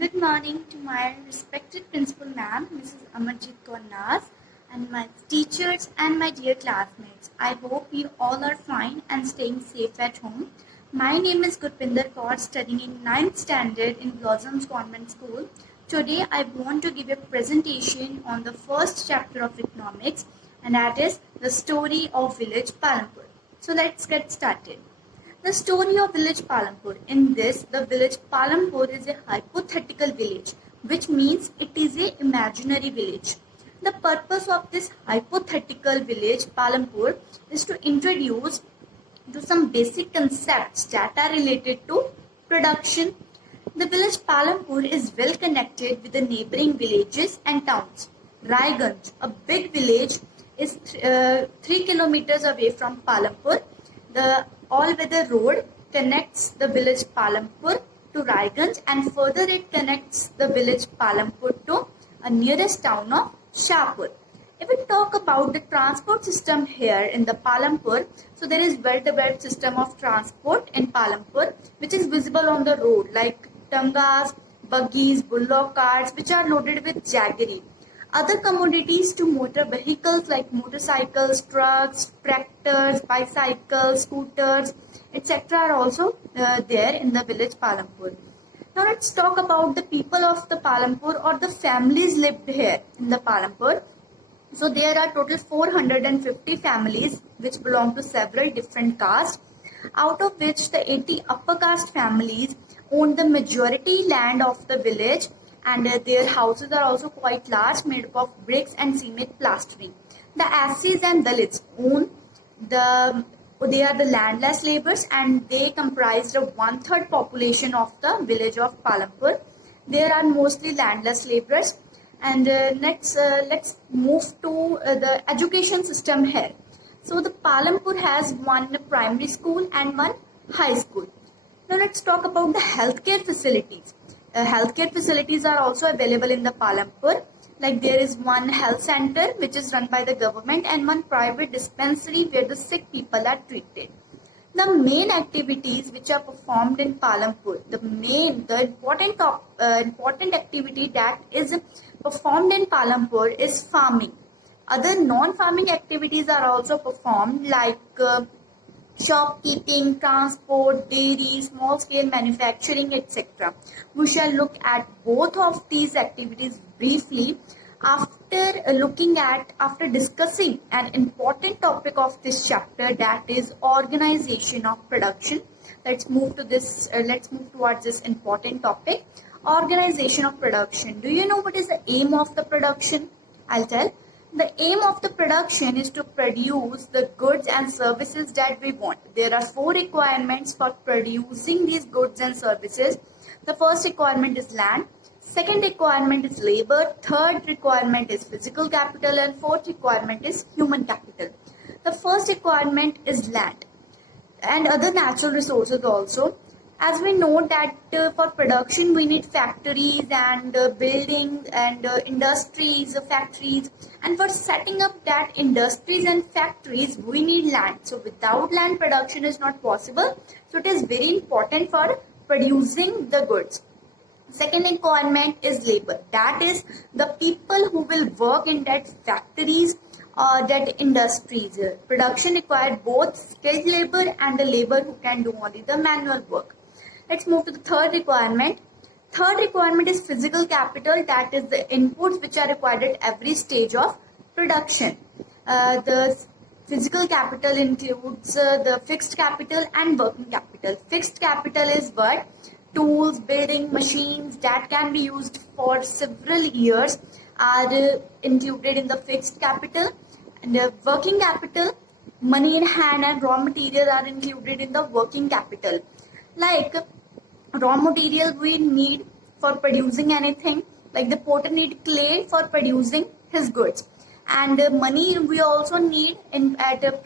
Good morning to my respected principal ma'am, Mrs. Amarjit Kaur Nas, and my teachers and my dear classmates. I hope you all are fine and staying safe at home. My name is Gurpinder Kaur, studying in 9th standard in Blossoms Convent School. Today I want to give a presentation on the first chapter of economics, and that is the story of village Palampur. So let's get started. The story of village Palampur. In this, the village Palampur is a hypothetical village, which means it is an imaginary village. The purpose of this hypothetical village Palampur is to introduce to some basic concepts that are related to production. The village Palampur is well connected with the neighboring villages and towns. Raiganj, a big village, is 3 kilometers away from Palampur. The all-weather road connects the village Palampur to Raiganj, and further it connects the village Palampur to a nearest town of Shahpur. If we talk about the transport system here in the Palampur, so there is well-developed system of transport in Palampur, which is visible on the road like tangas, buggies, bullock carts, which are loaded with jaggery. Other commodities to motor vehicles like motorcycles, trucks, tractors, bicycles, scooters, etc. are also there in the village Palampur. Now let's talk about the people of the Palampur, or the families lived here in the Palampur. So there are total 450 families which belong to several different castes, out of which the 80 upper caste families own the majority land of the village, and their houses are also quite large, made up of bricks and cement plastering. The Assis and Dalits they are the landless laborers, and they comprise the 1/3 population of the village of Palampur. There are mostly landless laborers. And let's move to the education system here. So the Palampur has one primary school and one high school. Now let's talk about the healthcare facilities. Healthcare facilities are also available in the Palampur. Like there is one health center which is run by the government, and one private dispensary where the sick people are treated. The main activities which are performed in Palampur, the important activity that is performed in Palampur is farming. Other non-farming activities are also performed, like shopkeeping, transport, dairy, small-scale manufacturing, etc. We shall look at both of these activities briefly after discussing an important topic of this chapter, that is organization of production. Let's move towards this important topic, organization of production. Do you know what is the aim of the production? I'll tell. The aim of the production is to produce the goods and services that we want. There are 4 requirements for producing these goods and services. The first requirement is land. Second requirement is labor. Third requirement is physical capital. And fourth requirement is human capital. The first requirement is land and other natural resources also. As we know that for production we need factories and buildings and industries, factories, and for setting up that industries and factories we need land. So without land, production is not possible. So it is very important for producing the goods. Second requirement is labor. That is the people who will work in that factories or that industries. Production requires both skilled labor and the labor who can do only the manual work. Let's move to the third requirement. Third requirement is physical capital. That is the inputs which are required at every stage of production. The physical capital includes the fixed capital and working capital. Fixed capital is what? Tools, building, machines that can be used for several years are included in the fixed capital. And the working capital, money in hand and raw material are included in the working capital. Like raw material we need for producing anything, like the potter need clay for producing his goods, and money we also need at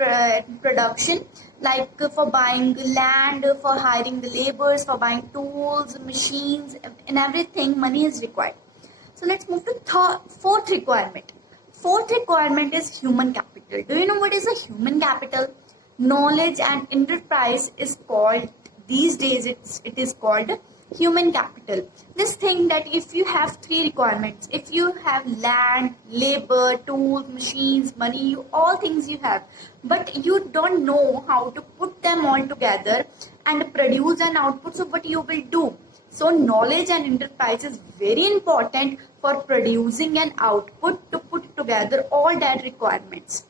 production, like for buying land, for hiring the laborers, for buying tools, machines, and everything money is required. So let's move to fourth requirement. Fourth requirement is human capital. Do you know what is a human capital? Knowledge and enterprise is called, these days it is called human capital. This thing that if you have three requirements, if you have land, labor, tools, machines, money, all things you have, but you don't know how to put them all together and produce an output, so what you will do? So knowledge and enterprise is very important for producing an output to put together all that requirements.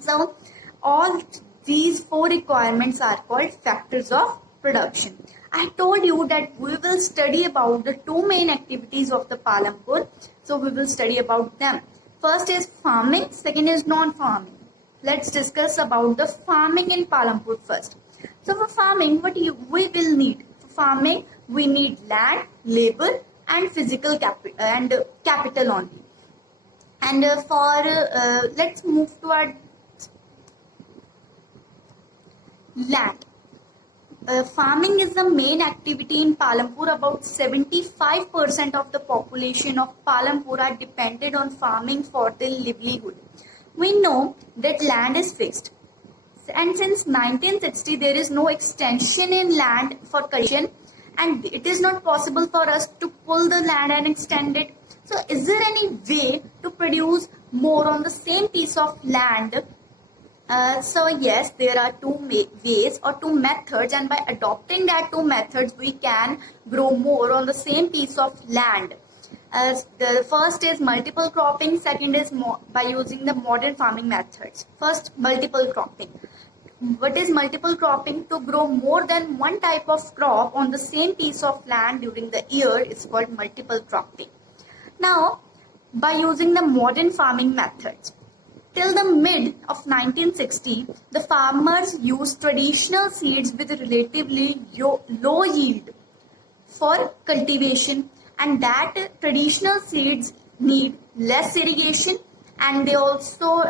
So all these four requirements are called factors of production. I told you that we will study about the two main activities of the Palampur. So we will study about them. First is farming, second is non-farming. Let's discuss about the farming in Palampur first. So for farming, we will need? For farming, we need land, labor and physical capital only. And let's move toward land. Farming is the main activity in Palampur. About 75% of the population of Palampur are dependent on farming for their livelihood. We know that land is fixed. And since 1960, there is no extension in land for cultivation, and it is not possible for us to pull the land and extend it. So is there any way to produce more on the same piece of land? So yes, there are two ways or two methods, and by adopting that two methods, we can grow more on the same piece of land. The first is multiple cropping, second is by using the modern farming methods. First, multiple cropping. What is multiple cropping? To grow more than one type of crop on the same piece of land during the year is called multiple cropping. Now, by using the modern farming methods, till the mid of 1960, the farmers used traditional seeds with relatively low yield for cultivation, and that traditional seeds need less irrigation, and they also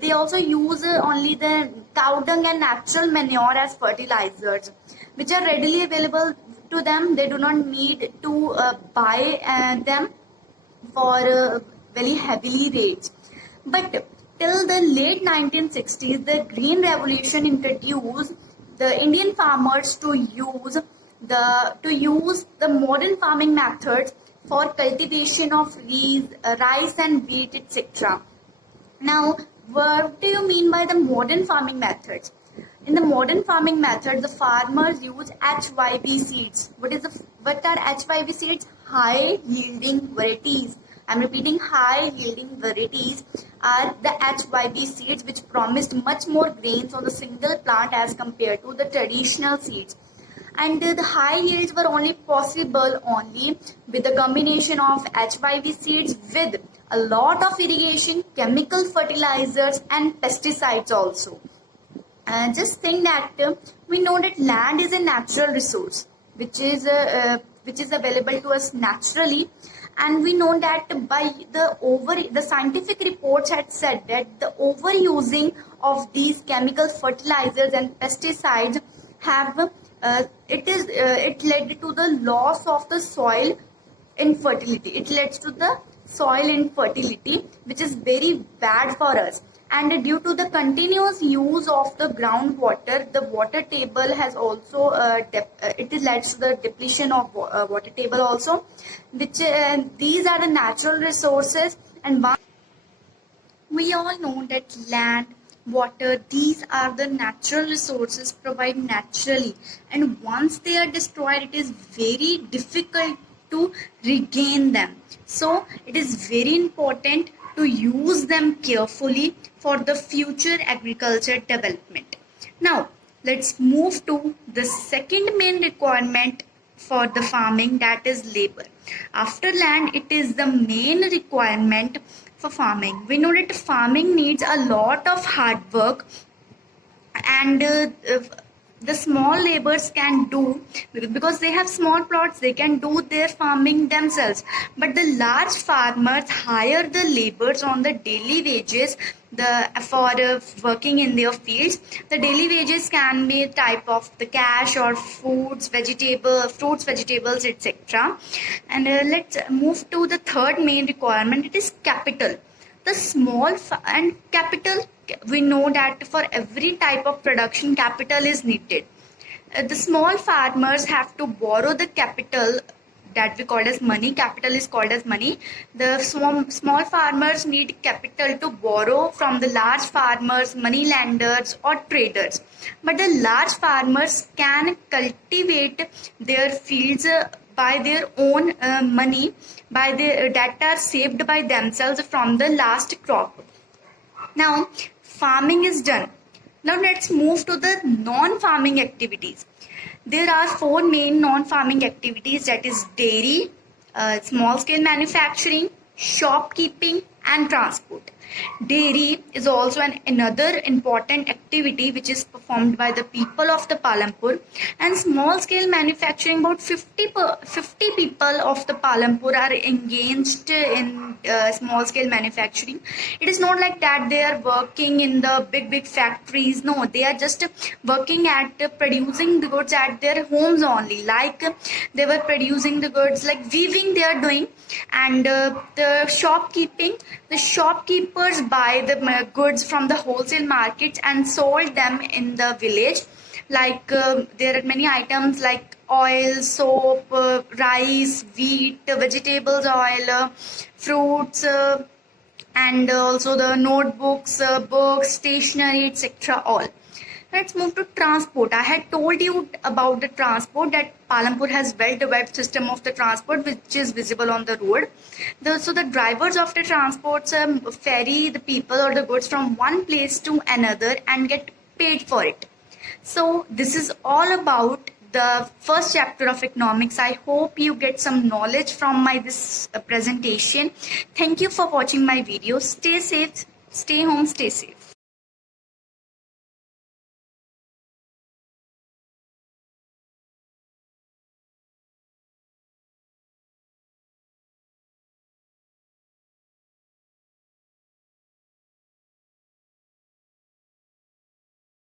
they also use only the cow dung and natural manure as fertilizers, which are readily available to them. They do not need to buy them for very heavily rates. But till the late 1960s, the Green Revolution introduced the Indian farmers to use the modern farming methods for cultivation of rice and wheat, etc. Now, what do you mean by the modern farming methods? In the modern farming method, the farmers use HYV seeds. What are HYV seeds? High yielding varieties. I'm repeating, high yielding varieties are the HYV seeds, which promised much more grains on the single plant as compared to the traditional seeds. And the high yields were only possible only with the combination of HYV seeds with a lot of irrigation, chemical fertilizers and pesticides also. Just think that we know that land is a natural resource which is available to us naturally, and we know that by the scientific reports had said that the overusing of these chemical fertilizers and pesticides have it led to the loss of the soil infertility. It leads to the soil infertility, which is very bad for us. And due to the continuous use of the groundwater, the water table has also it leads to the depletion of water table also, which these are the natural resources. And we all know that land, water, these are the natural resources provided naturally, and once they are destroyed, it is very difficult to regain them. So it is very important to use them carefully for the future agriculture development. Now let's move to the second main requirement for the farming, that is labor. After land, it is the main requirement for farming. We know that farming needs a lot of hard work, and the small laborers can do, because they have small plots, they can do their farming themselves. But the large farmers hire the laborers on the daily wages for working in their fields. The daily wages can be type of the cash or fruits, vegetables, etc. And let's move to the third main requirement. It is capital. The small and capital, we know that for every type of production, capital is needed. the small farmers have to borrow the capital that we call as money. Capital is called as money. The small farmers need capital to borrow from the large farmers, money lenders or traders. But the large farmers can cultivate their fields by their own money, by the that are saved by themselves from the last crop. Now farming is done. Now let's move to the non-farming activities. There are four main non-farming activities, that is dairy, small scale manufacturing, shopkeeping and transport. Dairy is also another important activity which is performed by the people of the Palampur, and small scale manufacturing, about 50 people of the Palampur are engaged in small scale manufacturing. It is not like that they are working in the big factories. No, they are just working at producing the goods at their homes only, like they were producing the goods like weaving they are doing. And the shopkeeping, the shopkeepers buy the goods from the wholesale markets and sold them in the village. Like there are many items like oil, soap, rice, wheat, vegetables oil, fruits, and also the notebooks, books, stationery, etc. all. Let's move to transport. I had told you about the transport, that Palampur has well-developed system of the transport which is visible on the road. So the drivers of the transports ferry the people or the goods from one place to another and get paid for it. So this is all about the first chapter of economics. I hope you get some knowledge from this presentation. Thank you for watching my video. Stay safe, stay home, stay safe.